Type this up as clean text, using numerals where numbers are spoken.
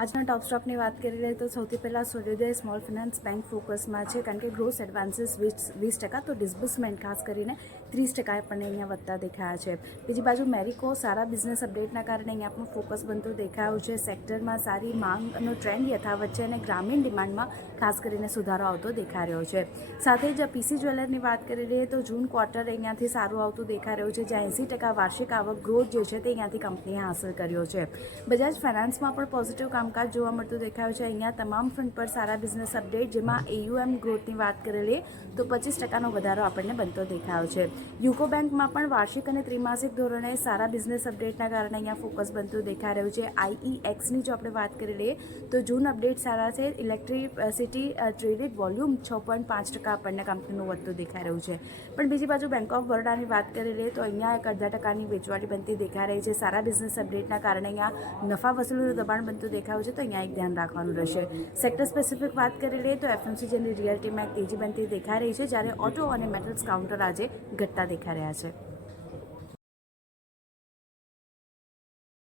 આજના ટોપ સ્ટોકની વાત કરી લઈએ તો સૌથી પહેલાં સૂર્યોદય સ્મોલ ફાઇનાન્સ બેંક ફોકસમાં છે, કારણ કે ગ્રોસ એડવાન્સીસ 20%, તો ડિસ્બર્સમેન્ટ ખાસ કરીને 30% આપણને અહીંયા વધતા દેખાયા છે. બીજી બાજુ મેરિકો સારા બિઝનેસ અપડેટના કારણે અહીંયા આપણું ફોકસ બનતું દેખાયું છે. સેક્ટરમાં સારી માંગનો ટ્રેન્ડ યથાવત છે અને ગ્રામીણ ડિમાન્ડમાં ખાસ કરીને સુધારો આવતો દેખાઈ રહ્યો છે. સાથે જ પીસી જ્વેલરની વાત કરી લઈએ તો જૂન ક્વાર્ટર અહીંયાથી સારું આવતું દેખાઈ રહ્યું છે, જ્યાં 80% વાર્ષિક આવક ગ્રોથ જે છે તે અહીંયાથી કંપનીએ હાંસલ કર્યો છે. બજાજ ફાઇનાન્સમાં પણ પોઝિટિવ કામકાજ જોવા મળતું દેખાયું છે. અહીંયા તમામ ફ્રન્ટ પર સારા બિઝનેસ અપડેટ, જેમાં AUM ગ્રોથની વાત કરી લઈએ તો 25%નો વધારો આપણને બનતો દેખાયો છે. યુકો બેંકમાં પણ વાર્ષિક અને ત્રિમાસિક ધોરણે સારા બિઝનેસ અપડેટના કારણે અહીંયા ફોકસ બનતું દેખાઈ રહ્યું છે. IEXની જો આપણે વાત કરી લઈએ તો જૂન અપડેટ સારા છે. ઇલેક્ટ્રિસિટી ટ્રેડેડ વોલ્યુમ 6.5% આપણને કંપનીનું વધતું દેખાઈ રહ્યું છે. પણ બીજી બાજુ બેંક ઓફ બરોડાની વાત કરી લઈએ તો અહીંયા 0.5% વેચવાલી બનતી દેખાઈ રહી છે. સારા બિઝનેસ અપડેટના કારણે અહીંયા નફા વસૂલીનું દબાણ બનતું દેખાયું છે, તો અહીંયા એક ધ્યાન રાખવાનું રહેશે. સેક્ટર સ્પેસિફિક વાત કરી લઈએ તો FMCGની રિયલ્ટીમાં એક તેજી બનતી દેખાઈ રહી છે, જ્યારે ઓટો અને મેટલ્સ કાઉન્ટર આજે ઘટતા દેખાઈ રહ્યા છે.